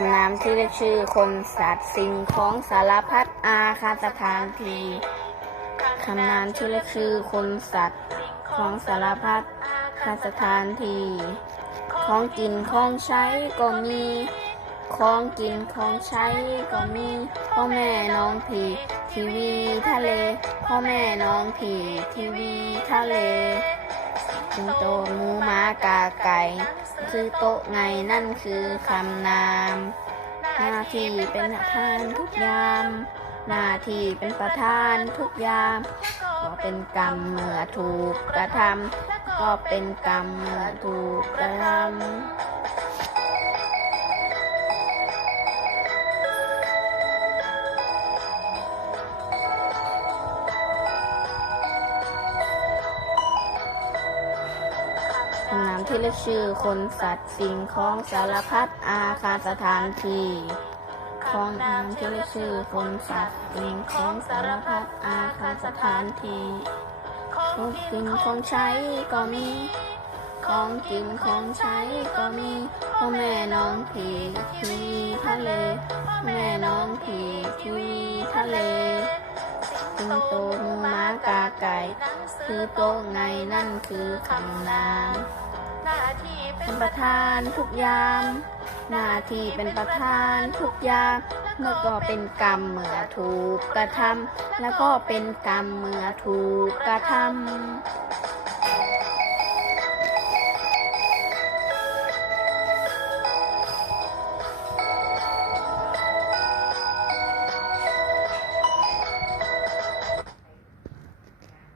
คำนามที่เรียกชื่อคนสัตว์สิ่งของสารพัดอาคาสถานทีคำนามที่เรียกชื่อคนสัตว์ของสารพัดคาสถานทีของกินของใช้ก็มีของกินของใช้ก็มีพ่อแม่น้องผีทีวีทะเลพ่อแม่น้องผีทีวีทะเล สิงโตหมูหมากาไก่ คือโต๊ะไงนั่นคือคำนาม หน้าที่เป็นประธานทุกยาม หน้าที่เป็นประธานทุกยามก็เป็นกรรมเมื่อถูกกระทำก็เป็นกรรมเมื่อถูกกระทำ คำนามที่เรียกชื่อคนสัตว์สิ่งของสารพัดอาคารสถานที่ของนามที่เรียกชื่อคนสัตว์สิ่งของสารพัดอาคารสถานที่ของกินของใช้ก็มี ของกินของใช้ก็มีพ่อแม่น้องผีทีวีทะเลพ่อแม่น้องผีทีวีทะเลสิงโตหมูม้ากาไก่ คือโต๊ะไงนั่นคือคำนามหน้าที่เป็นนประธานทุกยามหน้าที่เป็นประธานทุกยามเมื่อก็เป็นกรรมเมื่อถูกกระทำแล้วก็เป็นกรรมเมื่อถูกกระทำ